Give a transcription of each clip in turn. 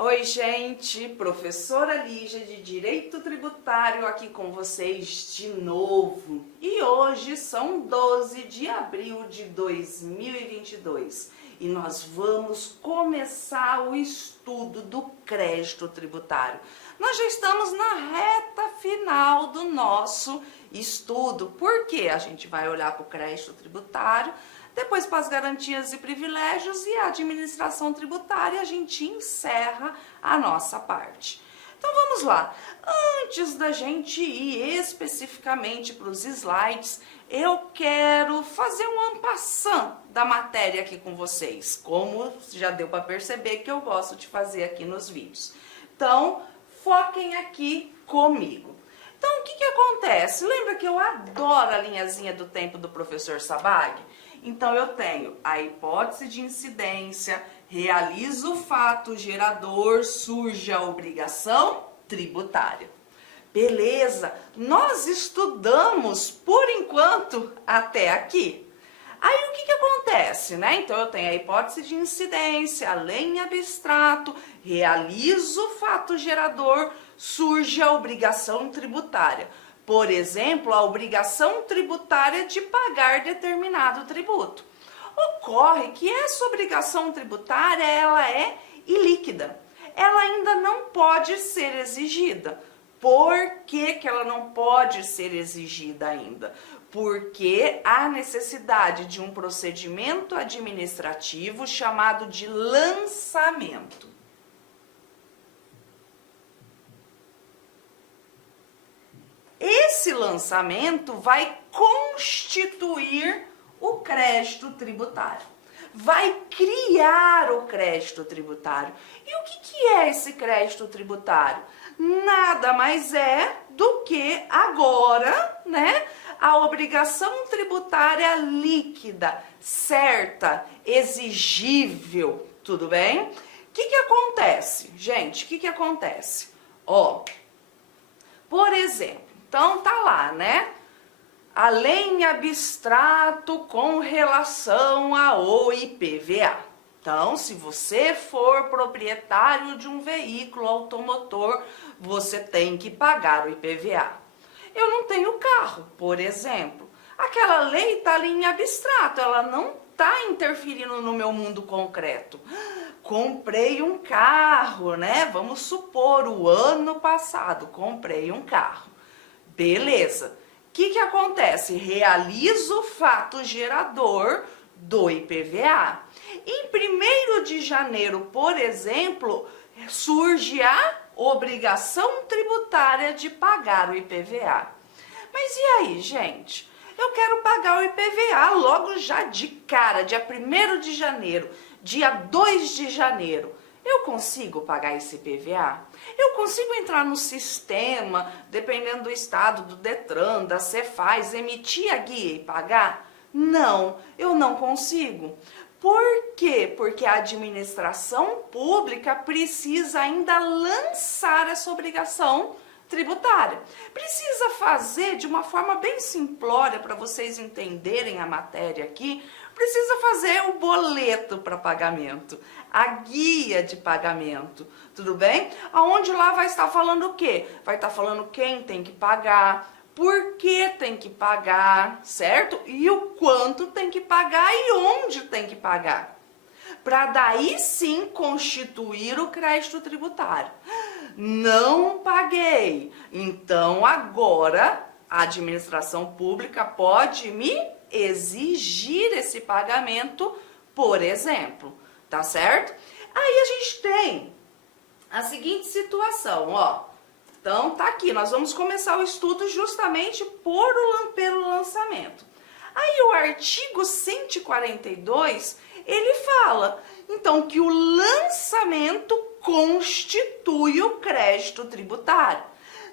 Oi, gente, professora Lígia de Direito Tributário aqui com vocês de novo. E hoje são 12 de abril de 2022 e nós vamos começar o estudo do crédito tributário. Nós já estamos na reta final do nosso estudo, porque a gente vai olhar para o crédito tributário, depois para as garantias e privilégios e a administração tributária, a gente encerra a nossa parte. Então vamos lá, antes da gente ir especificamente para os slides, eu quero fazer um en passant da matéria aqui com vocês, como já deu para perceber que eu gosto de fazer aqui nos vídeos. Então, foquem aqui comigo. Então, o que acontece? Lembra que eu adoro a linhazinha do tempo do professor Sabag? Então, eu tenho a hipótese de incidência, realiza o fato gerador, surge a obrigação tributária. Beleza, nós estudamos, por enquanto, até aqui. Aí, o que acontece, né? Então, eu tenho a hipótese de incidência, lei em abstrato, realiza o fato gerador, surge a obrigação tributária. Por exemplo, a obrigação tributária de pagar determinado tributo. Ocorre que essa obrigação tributária, ela é ilíquida. Ela ainda não pode ser exigida. Por que ela não pode ser exigida ainda? Porque há necessidade de um procedimento administrativo chamado de lançamento. Esse lançamento vai constituir o crédito tributário, vai criar o crédito tributário. E o que é esse crédito tributário? Nada mais é do que agora, né, a obrigação tributária líquida, certa, exigível, tudo bem? O que acontece, gente? O que acontece? Ó, por exemplo, então tá lá, né? A lei em abstrato com relação ao IPVA. Então, se você for proprietário de um veículo automotor, você tem que pagar o IPVA. Eu não tenho carro, por exemplo. Aquela lei está ali em abstrato, ela não está interferindo no meu mundo concreto. Comprei um carro, né? Vamos supor, o ano passado, comprei um carro. Beleza. O que acontece? Realizo o fato gerador do IPVA. Em 1º de janeiro, por exemplo, surge a obrigação tributária de pagar o IPVA. Mas e aí, gente? Eu quero pagar o IPVA logo já de cara, dia 1º de janeiro, dia 2 de janeiro. Eu consigo pagar esse IPVA? Eu consigo entrar no sistema, dependendo do estado, do Detran, da Cefaz, emitir a guia e pagar? Não, eu não consigo. Por quê? Porque a administração pública precisa ainda lançar essa obrigação tributária. Precisa fazer de uma forma bem simplória para vocês entenderem a matéria aqui, precisa fazer o boleto para pagamento, a guia de pagamento, tudo bem? Aonde lá vai estar falando o quê? Vai estar falando quem tem que pagar, por que tem que pagar, certo? E o quanto tem que pagar e onde tem que pagar. Para daí sim constituir o crédito tributário. Não paguei, então agora a administração pública pode me exigir esse pagamento, por exemplo, tá certo? Aí a gente tem a seguinte situação, ó. Então tá aqui, nós vamos começar o estudo justamente pelo lançamento. Aí o artigo 142, ele fala, então, que o lançamento constitui o crédito tributário.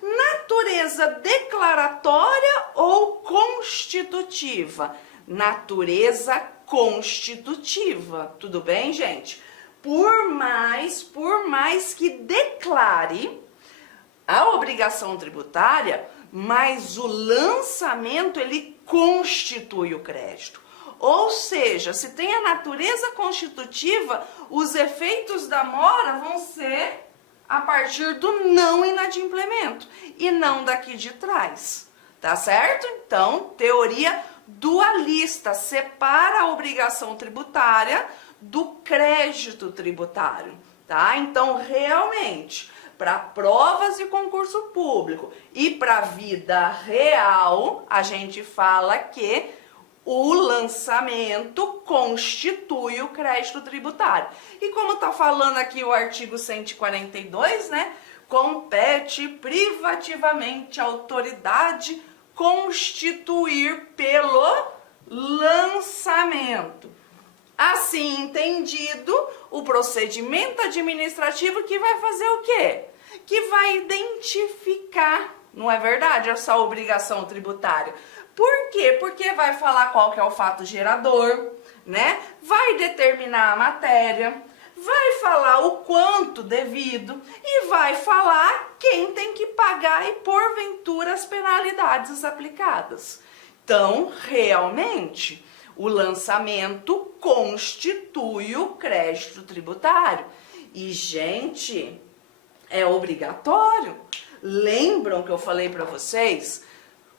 Natureza declaratória ou constitutiva? Natureza constitutiva. Tudo bem, gente? Por mais que declare a obrigação tributária, mas o lançamento, ele constitui o crédito. Ou seja, se tem a natureza constitutiva, os efeitos da mora vão ser a partir do não inadimplemento e não daqui de trás, tá certo? Então, teoria dualista, separa a obrigação tributária do crédito tributário, tá? Então, realmente, para provas de concurso público e para a vida real, a gente fala que o lançamento constitui o crédito tributário. E como está falando aqui o artigo 142, né? Compete privativamente à autoridade constituir pelo lançamento. Assim entendido, o procedimento administrativo que vai fazer o quê? Que vai identificar, não é verdade, essa obrigação tributária. Por quê? Porque vai falar qual que é o fato gerador, né? Vai determinar a matéria, vai falar o quanto devido e vai falar quem tem que pagar e, porventura, as penalidades aplicadas. Então, realmente, o lançamento constitui o crédito tributário. E, gente, é obrigatório. Lembram que eu falei para vocês?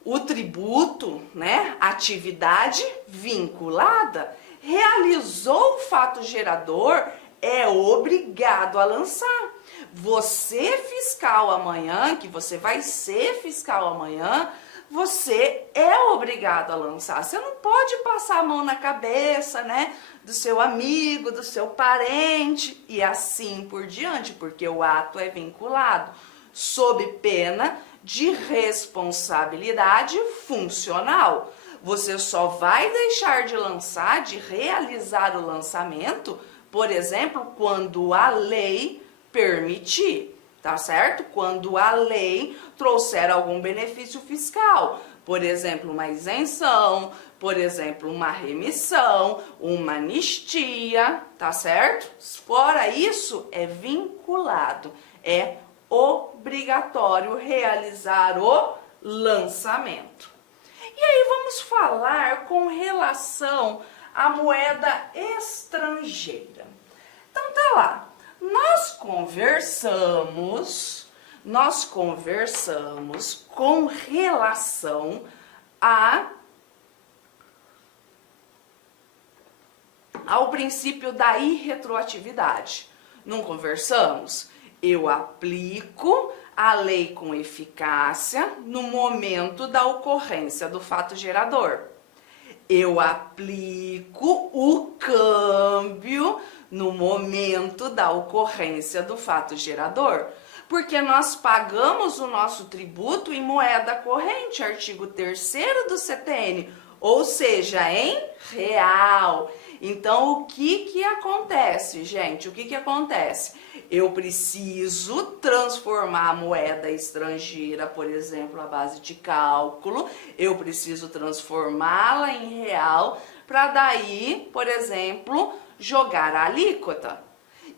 O tributo, né? Atividade vinculada, realizou o fato gerador, é obrigado a lançar. Você, fiscal amanhã, que você vai ser fiscal amanhã, você é obrigado a lançar. Você não pode passar a mão na cabeça, né, do seu amigo, do seu parente e assim por diante, porque o ato é vinculado, sob pena de responsabilidade funcional. Você só vai deixar de lançar, de realizar o lançamento, por exemplo, quando a lei permitir. Tá certo? Quando a lei trouxer algum benefício fiscal, por exemplo, uma isenção, por exemplo, uma remissão, uma anistia, tá certo? Fora isso, é vinculado, é obrigatório realizar o lançamento. E aí vamos falar com relação à moeda estrangeira. Então tá lá. Nós conversamos com relação ao princípio da irretroatividade. Não conversamos? Eu aplico a lei com eficácia no momento da ocorrência do fato gerador. Eu aplico o câmbio no momento da ocorrência do fato gerador, porque nós pagamos o nosso tributo em moeda corrente, artigo 3º do CTN, ou seja, em real. Então, o que acontece, gente? O que acontece? Eu preciso transformar a moeda estrangeira, por exemplo, à base de cálculo, eu preciso transformá-la em real, para daí, por exemplo, jogar a alíquota.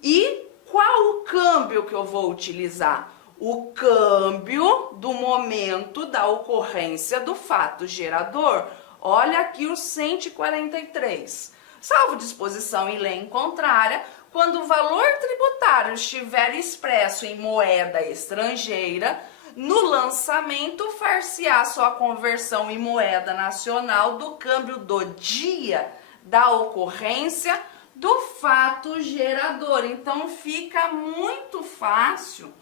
E qual o câmbio que eu vou utilizar? O câmbio do momento da ocorrência do fato gerador. Olha aqui o 143. Salvo disposição em lei em contrária, quando o valor tributário estiver expresso em moeda estrangeira, no lançamento far-se-á sua conversão em moeda nacional do câmbio do dia da ocorrência do fato gerador. Então fica muito fácil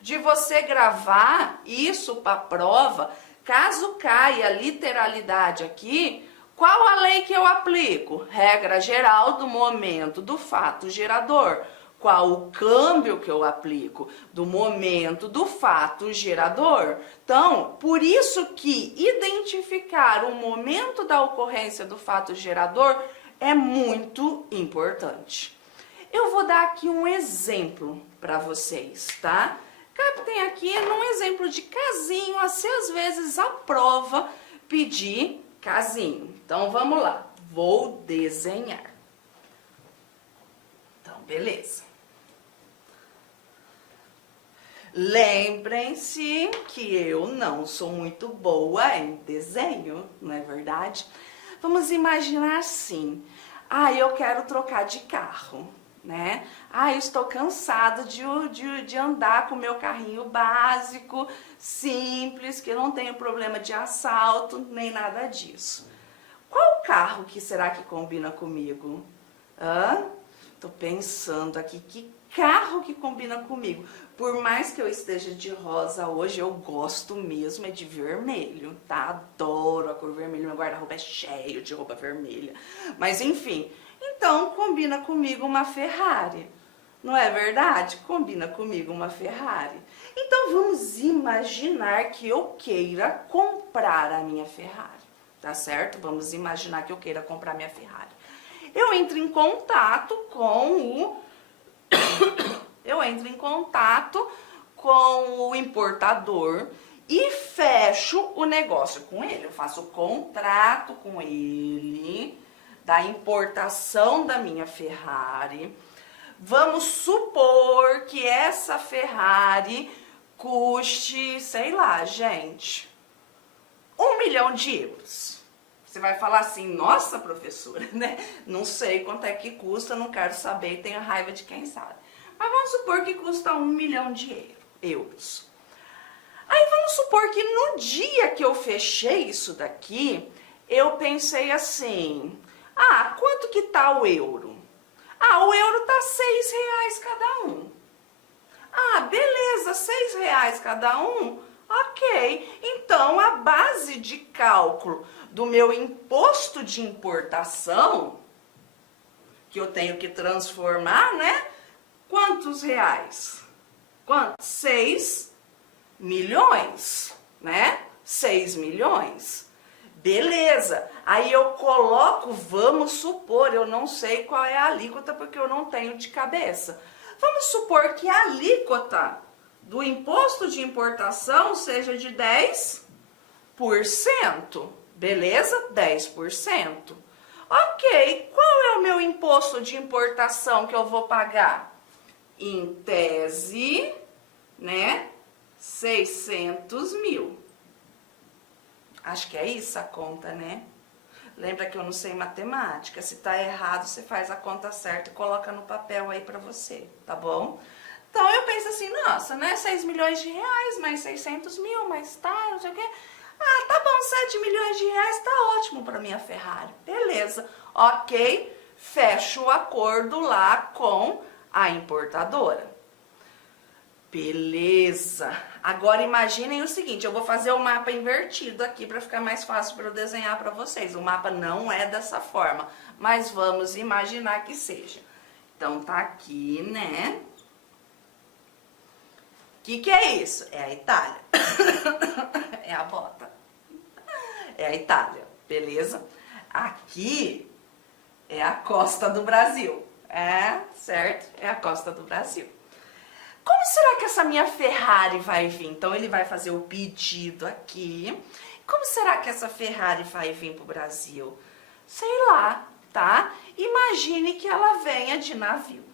de você gravar isso para a prova. Caso caia a literalidade aqui, qual a lei que eu aplico? Regra geral do momento do fato gerador. Qual o câmbio que eu aplico? Do momento do fato gerador. Então, por isso que identificar o momento da ocorrência do fato gerador é muito importante. Eu vou dar aqui um exemplo para vocês, tá? Captem aqui num exemplo de casinho, assim às vezes a prova pedir casinho. Então vamos lá, vou desenhar. Então, beleza. Lembrem-se que eu não sou muito boa em desenho, não é verdade? Vamos imaginar assim, eu quero trocar de carro, né? Eu estou cansado de andar com o meu carrinho básico, simples, que não tenho problema de assalto, nem nada disso. Qual carro que será que combina comigo? Tô pensando aqui, que carro que combina comigo? Por mais que eu esteja de rosa hoje, eu gosto mesmo é de vermelho, tá? Adoro a cor vermelha, meu guarda-roupa é cheio de roupa vermelha. Mas enfim, então combina comigo uma Ferrari. Não é verdade? Combina comigo uma Ferrari. Então vamos imaginar que eu queira comprar a minha Ferrari, tá certo? Vamos imaginar que eu queira comprar minha Ferrari. Eu entro em contato com o importador e fecho o negócio com ele. Eu faço o contrato com ele da importação da minha Ferrari. Vamos supor que essa Ferrari custe, sei lá, gente, 1 milhão de euros. Você vai falar assim, nossa, professora, né? Não sei quanto é que custa, não quero saber, tenho raiva de quem sabe. Mas vamos supor que custa 1 milhão de euros. Aí vamos supor que no dia que eu fechei isso daqui, eu pensei assim, quanto que tá o euro? O euro tá R$6 cada um. Beleza, R$6 cada um? Ok, então a base de cálculo do meu imposto de importação, que eu tenho que transformar, né? Quantos reais? Quantos? 6 milhões, né? 6 milhões. Beleza, aí eu coloco, vamos supor, eu não sei qual é a alíquota porque eu não tenho de cabeça. Vamos supor que a alíquota do imposto de importação seja de 10%. Beleza? 10%. Ok, qual é o meu imposto de importação que eu vou pagar? Em tese, né? 600 mil. Acho que é isso a conta, né? Lembra que eu não sei matemática. Se tá errado, você faz a conta certa e coloca no papel aí pra você, tá bom? Então eu penso assim, nossa, né? 6 milhões de reais, mais 600 mil, mais não sei o quê. Tá bom, 7 milhões de reais tá ótimo pra minha Ferrari. Beleza, ok. Fecho o acordo lá com a importadora. Beleza. Agora imaginem o seguinte, eu vou fazer o mapa invertido aqui para ficar mais fácil para eu desenhar para vocês. O mapa não é dessa forma, mas vamos imaginar que seja. Então tá aqui, né? O que é isso? É a Itália. É a bota. É a Itália, beleza? Aqui é a costa do Brasil. Certo? É a costa do Brasil. Como será que essa minha Ferrari vai vir? Então ele vai fazer o pedido aqui. Como será que essa Ferrari vai vir para o Brasil? Sei lá, tá? Imagine que ela venha de navio.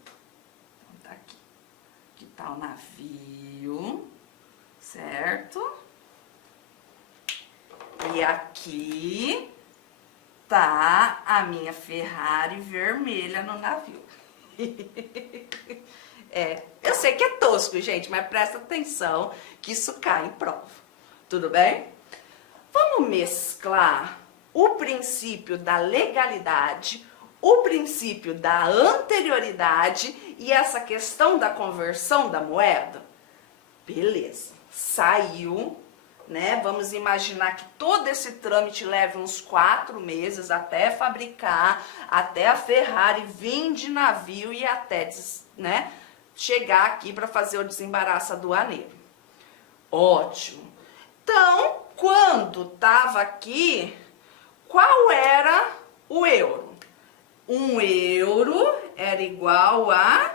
Então tá aqui. Aqui tá o navio, certo? E aqui tá a minha Ferrari vermelha no navio. Eu sei que é tosco, gente, mas presta atenção que isso cai em prova. Tudo bem? Vamos mesclar o princípio da legalidade, o princípio da anterioridade e essa questão da conversão da moeda? Beleza. Saiu, né? Vamos imaginar que todo esse trâmite leve uns 4 meses até fabricar, até a Ferrari vir de navio e até, né, chegar aqui para fazer o desembaraço aduaneiro. Ótimo. Então, quando estava aqui, qual era o euro? 1 euro era igual a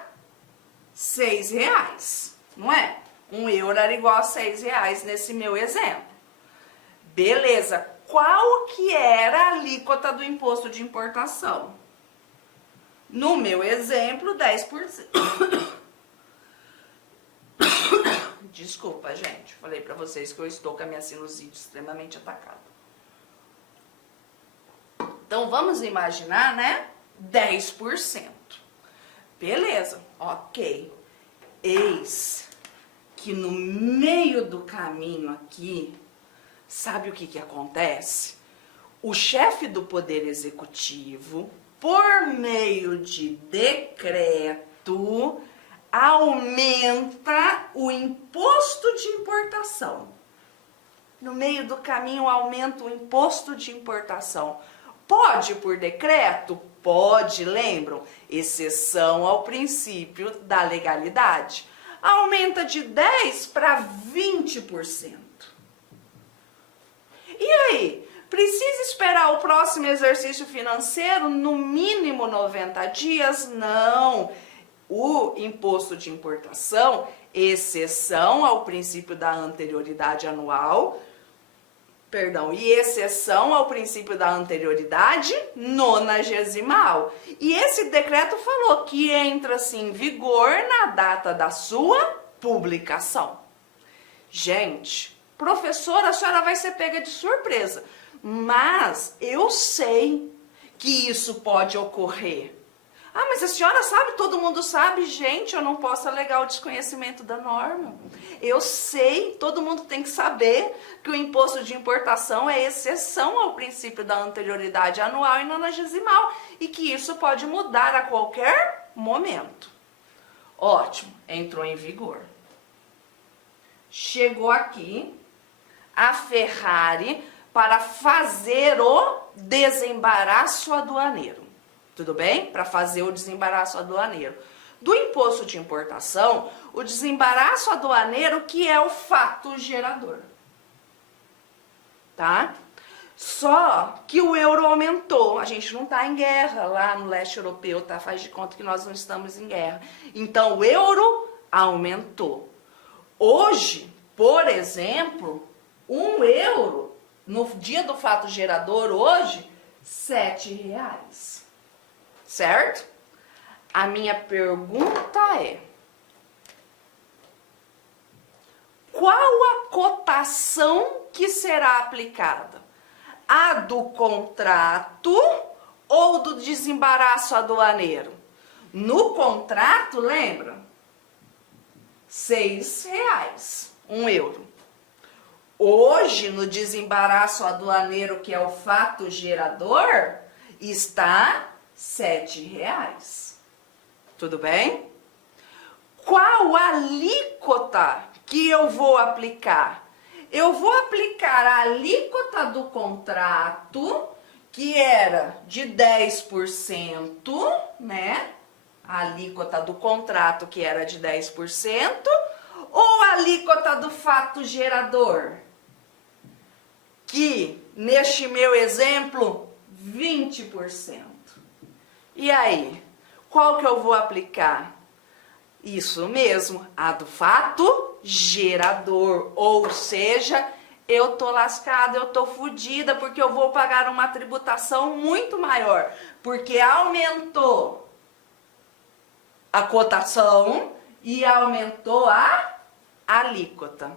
6 reais, não é? 1 euro era igual a 6 reais nesse meu exemplo. Beleza. Qual que era a alíquota do imposto de importação? No meu exemplo, 10%. Desculpa, gente. Falei pra vocês que eu estou com a minha sinusite extremamente atacada. Então, vamos imaginar, né? 10%. Beleza, ok. Eis que no meio do caminho aqui, sabe o que acontece? O chefe do Poder Executivo, por meio de decreto, aumenta o imposto de importação. No meio do caminho aumenta o imposto de importação. Pode por decreto? Pode, lembram? Exceção ao princípio da legalidade. Aumenta de 10% para 20%. E aí? Precisa esperar o próximo exercício financeiro, no mínimo 90 dias? Não. O imposto de importação, exceção ao princípio da anterioridade anual, e exceção ao princípio da anterioridade nonagesimal. E esse decreto falou que entra-se em vigor na data da sua publicação. Gente, professora, a senhora vai ser pega de surpresa, mas eu sei que isso pode ocorrer. Ah, mas a senhora sabe, todo mundo sabe. Gente, eu não posso alegar o desconhecimento da norma. Eu sei, todo mundo tem que saber que o imposto de importação é exceção ao princípio da anterioridade anual e nonagesimal e que isso pode mudar a qualquer momento. Ótimo, entrou em vigor. Chegou aqui a Ferrari para fazer o desembaraço aduaneiro. Tudo bem? Para fazer o desembaraço aduaneiro. Do imposto de importação, o desembaraço aduaneiro que é o fato gerador. Tá? Só que o euro aumentou. A gente não está em guerra lá no leste europeu, tá? Faz de conta que nós não estamos em guerra. Então, o euro aumentou. Hoje, por exemplo, 1 euro, no dia do fato gerador, hoje, R$7. Certo? A minha pergunta é: qual a cotação que será aplicada? A do contrato ou do desembaraço aduaneiro? No contrato, lembra? R$6, 1 euro. Hoje, no desembaraço aduaneiro, que é o fato gerador, está R$7. Tudo bem? Qual a alíquota que eu vou aplicar? Eu vou aplicar a alíquota do contrato, que era de 10%, né? A alíquota do contrato, que era de 10%, ou a alíquota do fato gerador, que, neste meu exemplo, 20%. E aí, qual que eu vou aplicar? Isso mesmo, a do fato gerador, ou seja, eu tô lascada, eu tô fodida, porque eu vou pagar uma tributação muito maior, porque aumentou a cotação e aumentou a alíquota,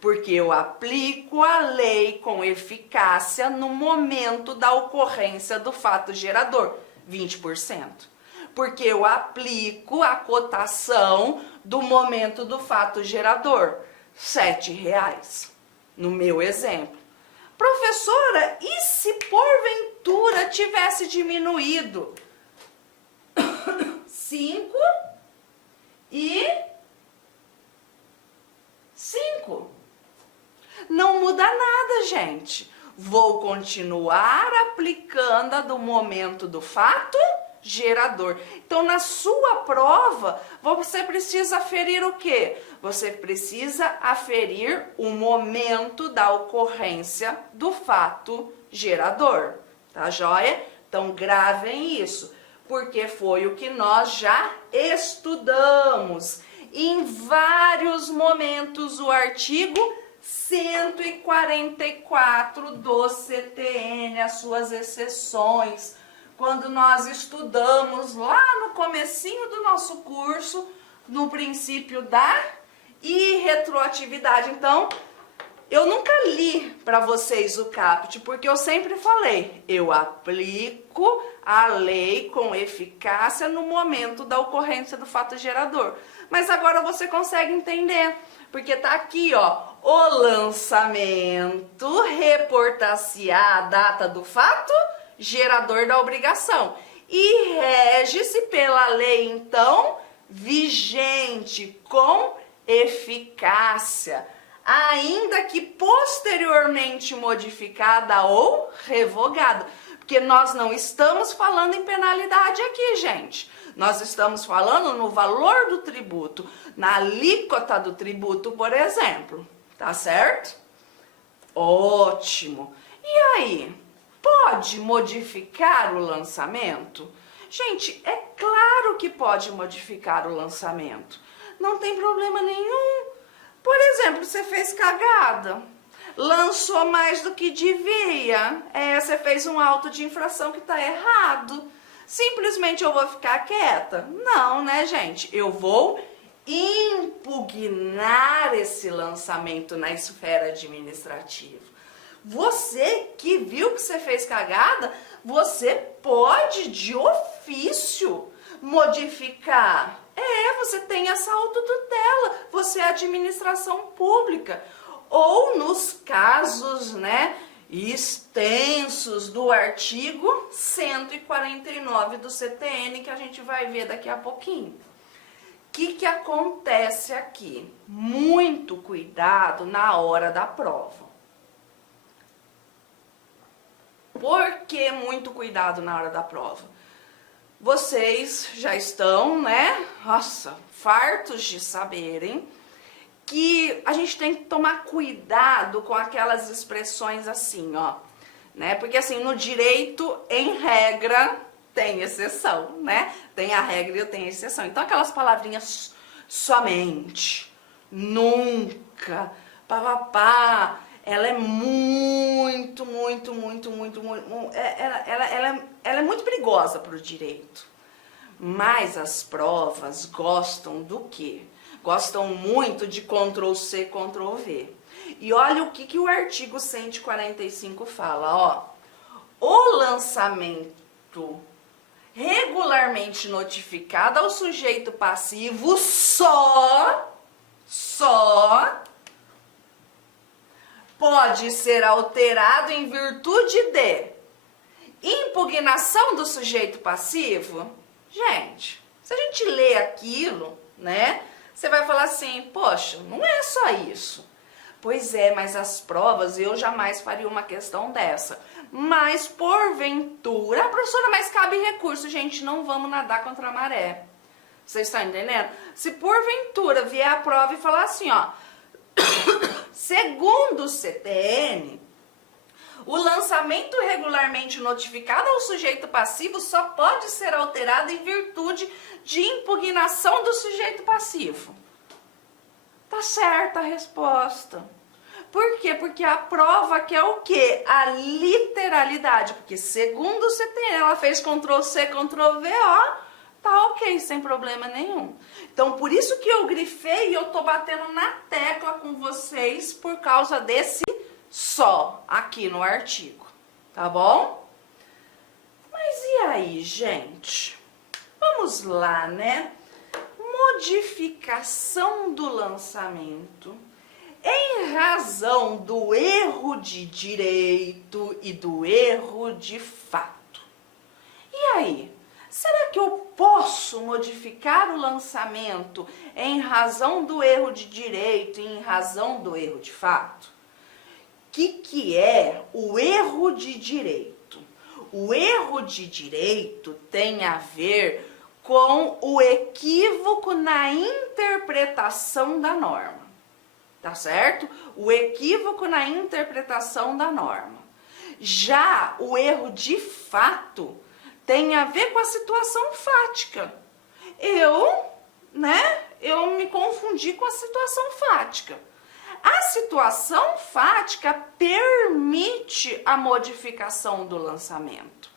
porque eu aplico a lei com eficácia no momento da ocorrência do fato gerador, 20%. Porque eu aplico a cotação do momento do fato gerador, R$7, no meu exemplo. Professora, e se porventura tivesse diminuído 5 e 5? Não muda nada, gente. Vou continuar aplicando a do momento do fato gerador. Então, na sua prova, você precisa aferir o quê? Você precisa aferir o momento da ocorrência do fato gerador. Tá joia? Então, gravem isso, porque foi o que nós já estudamos. Em vários momentos, o artigo 144 do CTN, as suas exceções, quando nós estudamos lá no comecinho do nosso curso, no princípio da irretroatividade. Então, Eu nunca li para vocês o caput, porque eu sempre falei, eu aplico a lei com eficácia no momento da ocorrência do fato gerador. Mas agora você consegue entender, porque tá aqui, ó, o lançamento reportar-se-á a data do fato gerador da obrigação e rege-se pela lei, então, vigente com eficácia, ainda que posteriormente modificada ou revogada. Porque nós não estamos falando em penalidade aqui, gente. Nós estamos falando no valor do tributo, na alíquota do tributo, por exemplo. Tá certo? Ótimo. E aí, pode modificar o lançamento? Gente, é claro que pode modificar o lançamento. Não tem problema nenhum. Por exemplo, você fez cagada, lançou mais do que devia, você fez um auto de infração que está errado. Simplesmente eu vou ficar quieta? Não, né, gente? Eu vou impugnar esse lançamento na esfera administrativa. Você que viu que você fez cagada, você pode, de ofício, modificar. Você tem essa autotutela, você é administração pública. Ou nos casos, né, extensos do artigo 149 do CTN, que a gente vai ver daqui a pouquinho. O que acontece aqui? Muito cuidado na hora da prova. Por que muito cuidado na hora da prova? Vocês já estão, né, nossa, fartos de saberem que a gente tem que tomar cuidado com aquelas expressões assim, ó, né? Porque assim, no direito, em regra, tem exceção, né? Tem a regra e eu tenho a exceção. Então aquelas palavrinhas somente, nunca, papapá, ela é muito, ela é muito perigosa para o direito. Mas as provas gostam do quê? Gostam muito de Ctrl+C, Ctrl+V. E olha o que o artigo 145 fala, ó. O lançamento regularmente notificado ao sujeito passivo só pode ser alterado em virtude de impugnação do sujeito passivo. Gente, se a gente lê aquilo, né, você vai falar assim, poxa, não é só isso. Pois é, mas as provas, eu jamais faria uma questão dessa. Mas, porventura, professora, mas cabe recurso, gente, não vamos nadar contra a maré. Vocês estão entendendo? Se porventura vier a prova e falar assim, ó, segundo o CTN, o lançamento regularmente notificado ao sujeito passivo só pode ser alterado em virtude de impugnação do sujeito passivo. Tá certa a resposta. Por quê? Porque a prova quer o quê? A literalidade. Porque segundo o CTN, ela fez Ctrl+C, Ctrl+V, ó, tá ok, sem problema nenhum. Então, por isso que eu grifei e eu tô batendo na tecla com vocês por causa desse só aqui no artigo, tá bom? Mas e aí, gente? Vamos lá, né? Modificação do lançamento em razão do erro de direito e do erro de fato. E aí? Será que eu posso modificar o lançamento em razão do erro de direito e em razão do erro de fato? O que é o erro de direito? O erro de direito tem a ver com o equívoco na interpretação da norma, tá certo? O equívoco na interpretação da norma. Já o erro de fato tem a ver com a situação fática. Eu me confundi com a situação fática. A situação fática permite a modificação do lançamento.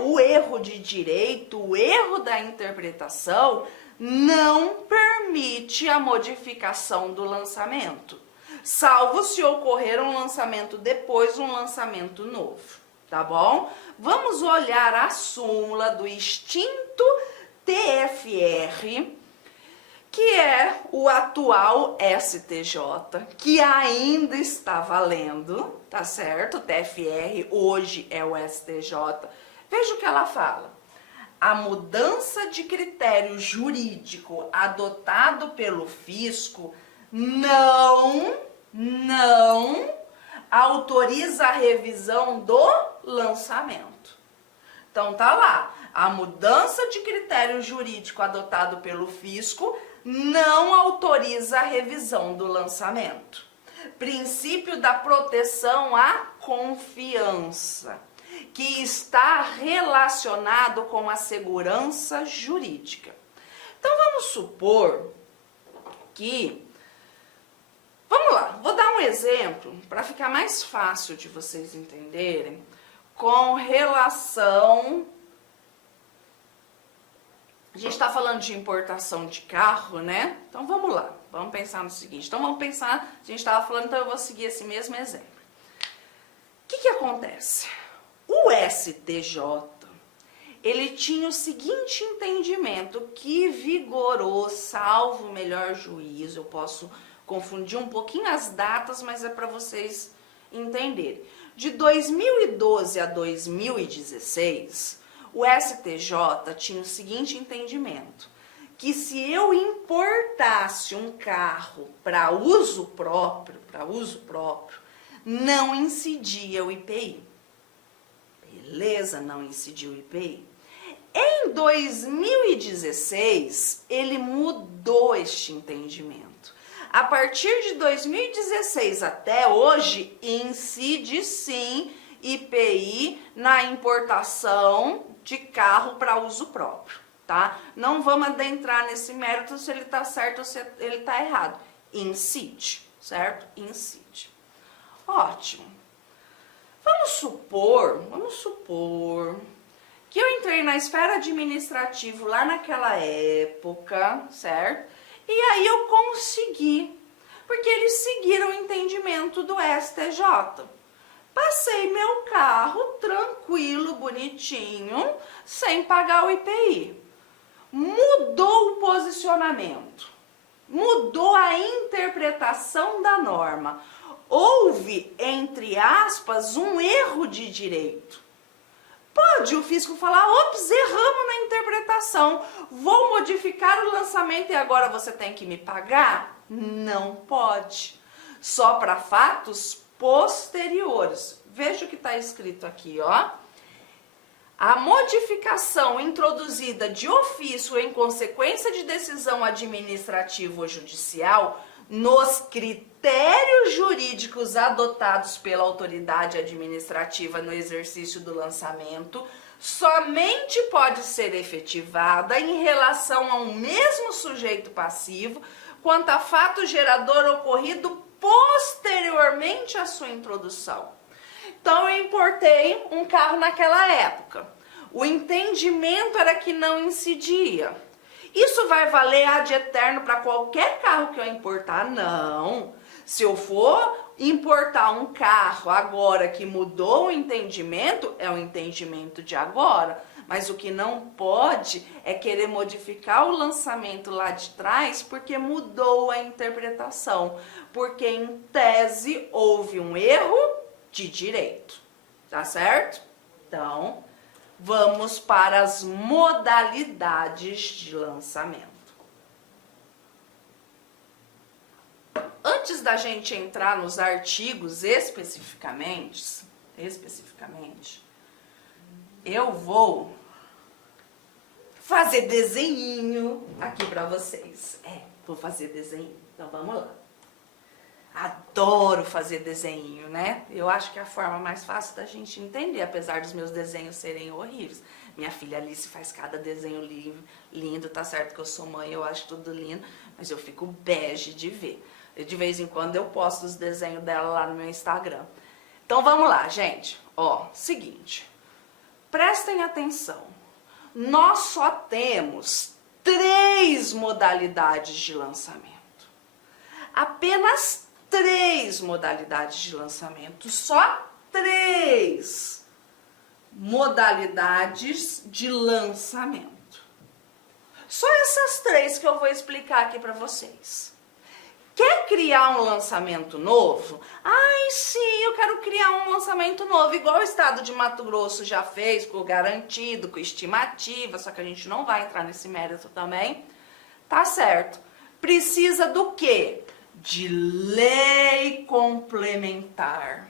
O erro de direito, o erro da interpretação, não permite a modificação do lançamento. salvo se ocorrer um lançamento depois, um lançamento novo, tá bom? Vamos olhar a súmula do extinto TFR, que é o atual STJ, que ainda está valendo, tá certo? O TFR hoje é o STJ. Veja o que ela fala. A mudança de critério jurídico adotado pelo fisco não autoriza a revisão do lançamento. Então tá lá, a mudança de critério jurídico adotado pelo fisco não autoriza a revisão do lançamento. Princípio da proteção à confiança, que está relacionado com a segurança jurídica. Então vamos supor que, vamos lá, vou dar um exemplo para ficar mais fácil de vocês entenderem com relação. A gente está falando de importação de carro, né? Então vamos lá, vamos pensar no seguinte. Então vamos pensar, a gente estava falando, então eu vou seguir esse mesmo exemplo. O que acontece? O STJ, ele tinha o seguinte entendimento que vigorou, salvo o melhor juízo, eu posso confundir um pouquinho as datas, mas é para vocês entenderem. De 2012 a 2016, o STJ tinha o seguinte entendimento, que se eu importasse um carro para uso próprio, não incidia o IPI. Beleza, não incidia o IPI. Em 2016, ele mudou este entendimento. A partir de 2016 até hoje, incide sim IPI na importação de carro para uso próprio, tá? Não vamos adentrar nesse mérito se ele tá certo ou se ele tá errado. Incide, certo? Incide. Ótimo. Vamos supor que eu entrei na esfera administrativa lá naquela época, certo? E aí eu consegui, porque eles seguiram o entendimento do STJ. Passei meu carro tranquilo, bonitinho, sem pagar o IPI. Mudou o posicionamento, mudou a interpretação da norma. Houve, entre aspas, um erro de direito. Pode o fisco falar, ops, erramos na interpretação, vou modificar o lançamento e agora você tem que me pagar? Não pode. Só para fatos posteriores. Veja o que está escrito aqui, ó. A modificação introduzida de ofício em consequência de decisão administrativa ou judicial nos critérios jurídicos adotados pela autoridade administrativa no exercício do lançamento somente pode ser efetivada em relação a um mesmo sujeito passivo quanto a fato gerador ocorrido posteriormente à sua introdução. Então eu importei um carro naquela época. O entendimento era que não incidia. Isso vai valer ad eterno para qualquer carro que eu importar? Não. Se eu for importar um carro agora que mudou o entendimento, é o entendimento de agora. Mas o que não pode é querer modificar o lançamento lá de trás porque mudou a interpretação. Porque em tese houve um erro de direito. Tá certo? Então, vamos para as modalidades de lançamento. Antes da gente entrar nos artigos especificamente, eu vou fazer desenho aqui para vocês. Vou fazer desenho. Então vamos lá. Adoro fazer desenho, né? Eu acho que é a forma mais fácil da gente entender, apesar dos meus desenhos serem horríveis. Minha filha Alice faz cada desenho lindo, tá certo que eu sou mãe, eu acho tudo lindo, mas eu fico bege de ver. De vez em quando eu posto os desenhos dela lá no meu Instagram. Então vamos lá, gente. Ó, seguinte. Prestem atenção. Nós só temos 3 modalidades de lançamento. Apenas 3 modalidades de lançamento, só 3 modalidades de lançamento. Só essas 3 que eu vou explicar aqui para vocês. Quer criar um lançamento novo? Ai, sim, eu quero criar um lançamento novo, igual o estado de Mato Grosso já fez, com o garantido, com estimativa, só que a gente não vai entrar nesse mérito também. Tá certo. Precisa do quê? De lei complementar.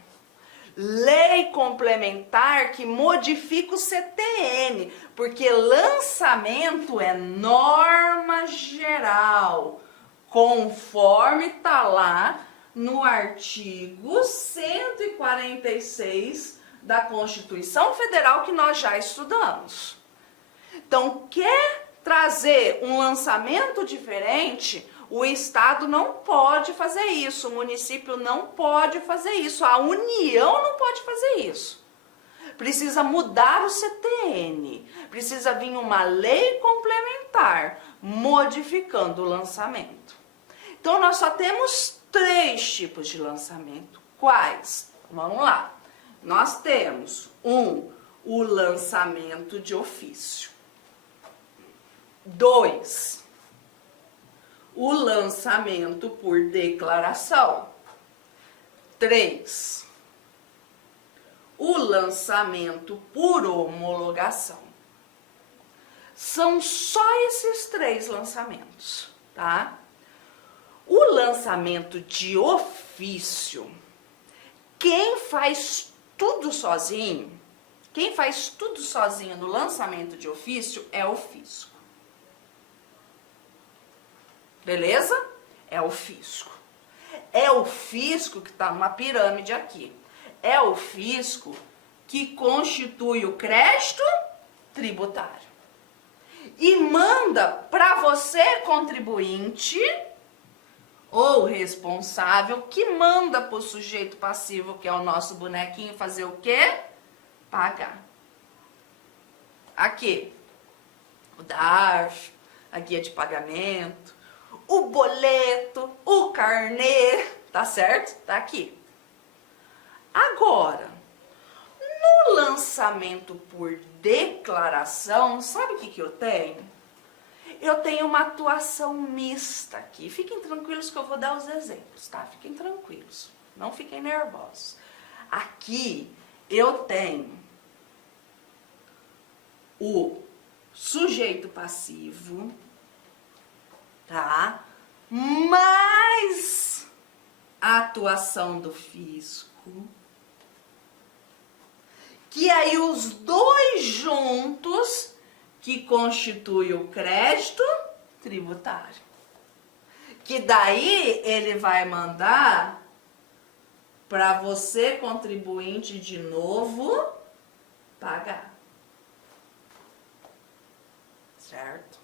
Lei complementar que modifica o CTN, porque lançamento é norma geral, conforme está lá no artigo 146 da Constituição Federal que nós já estudamos. Então, quer trazer um lançamento diferente, o Estado não pode fazer isso, o município não pode fazer isso, a União não pode fazer isso. Precisa mudar o CTN, precisa vir uma lei complementar modificando o lançamento. Então, nós só temos 3 tipos de lançamento. Quais? Vamos lá. Nós temos o lançamento de ofício. 2, o lançamento por declaração. 3, o lançamento por homologação. São só esses 3 lançamentos, tá? O lançamento de ofício, quem faz tudo sozinho no lançamento de ofício é o fisco. Beleza? É o fisco. É o fisco que está numa pirâmide aqui. É o fisco que constitui o crédito tributário. E manda para você, contribuinte, ou responsável, que manda para o sujeito passivo, que é o nosso bonequinho, fazer o quê? Pagar. Aqui, o DARF, a guia de pagamento, o boleto, o carnê, tá certo? Tá aqui. Agora, no lançamento por declaração, sabe o que eu tenho? Eu tenho uma atuação mista aqui. Fiquem tranquilos que eu vou dar os exemplos, tá? Fiquem tranquilos, não fiquem nervosos. Aqui eu tenho o sujeito passivo, tá? Mais a atuação do fisco, que aí os 2 juntos que constitui o crédito tributário. Que daí ele vai mandar para você, contribuinte, de novo, pagar. Certo?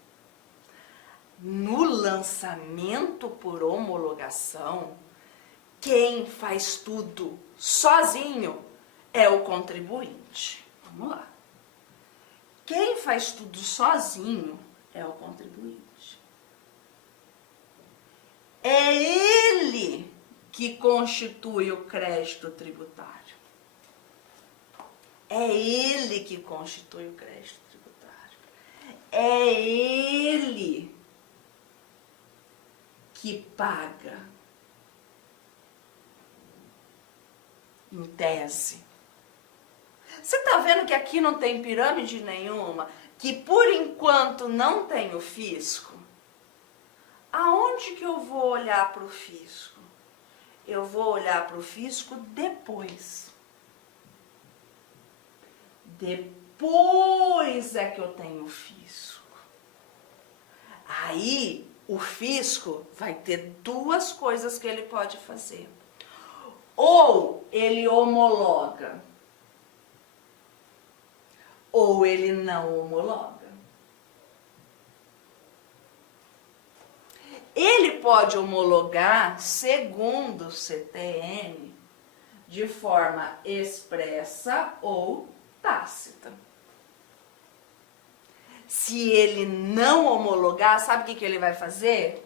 No lançamento por homologação, quem faz tudo sozinho é o contribuinte. Vamos lá. Quem faz tudo sozinho é o contribuinte. É ele que constitui o crédito tributário. É ele que constitui o crédito tributário. É ele que paga. Em tese. Você tá vendo que aqui não tem pirâmide nenhuma? Que por enquanto não tem o fisco? Aonde que eu vou olhar para o fisco? Eu vou olhar para o fisco depois. Depois é que eu tenho o fisco. Aí o fisco vai ter 2 coisas que ele pode fazer. Ou ele homologa, ou ele não homologa. Ele pode homologar segundo o CTN de forma expressa ou tácita. Se ele não homologar, sabe o que ele vai fazer?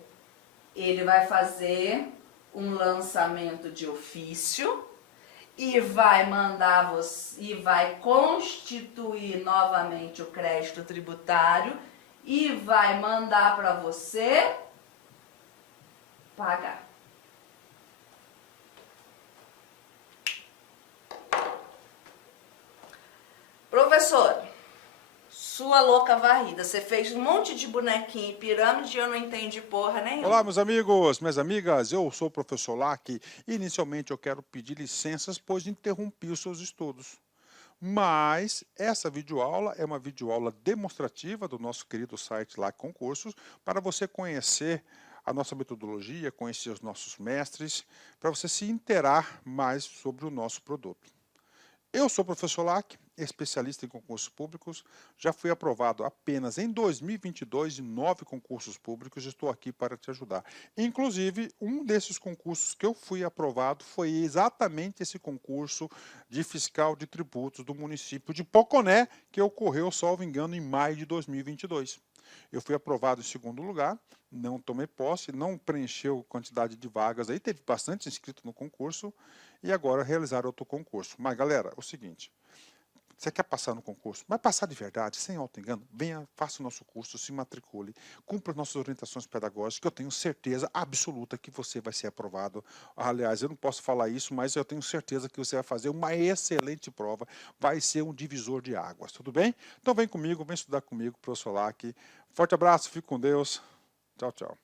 Ele vai fazer um lançamento de ofício e vai mandar você, e vai constituir novamente o crédito tributário e vai mandar para você pagar. Professor, sua louca varrida, você fez um monte de bonequinho e pirâmide e eu não entendi porra nenhuma. Olá, meus amigos, minhas amigas, eu sou o professor Lac e inicialmente eu quero pedir licenças, pois interrompi os seus estudos. Mas essa videoaula é uma videoaula demonstrativa do nosso querido site Lac Concursos, para você conhecer a nossa metodologia, conhecer os nossos mestres, para você se inteirar mais sobre o nosso produto. Eu sou o professor Lac, especialista em concursos públicos, já fui aprovado apenas em 2022 em 9 concursos públicos e estou aqui para te ajudar. Inclusive, um desses concursos que eu fui aprovado foi exatamente esse concurso de fiscal de tributos do município de Poconé, que ocorreu, salvo engano, em maio de 2022. Eu fui aprovado em segundo lugar, não tomei posse, não preencheu quantidade de vagas, aí teve bastante inscrito no concurso e agora realizaram outro concurso. Mas galera, é o seguinte, você quer passar no concurso? Vai passar de verdade, sem auto-engano? Venha, faça o nosso curso, se matricule, cumpra as nossas orientações pedagógicas, que eu tenho certeza absoluta que você vai ser aprovado. Aliás, eu não posso falar isso, mas eu tenho certeza que você vai fazer uma excelente prova, vai ser um divisor de águas, tudo bem? Então vem comigo, vem estudar comigo, professor Lac. Forte abraço, fique com Deus. Tchau, tchau.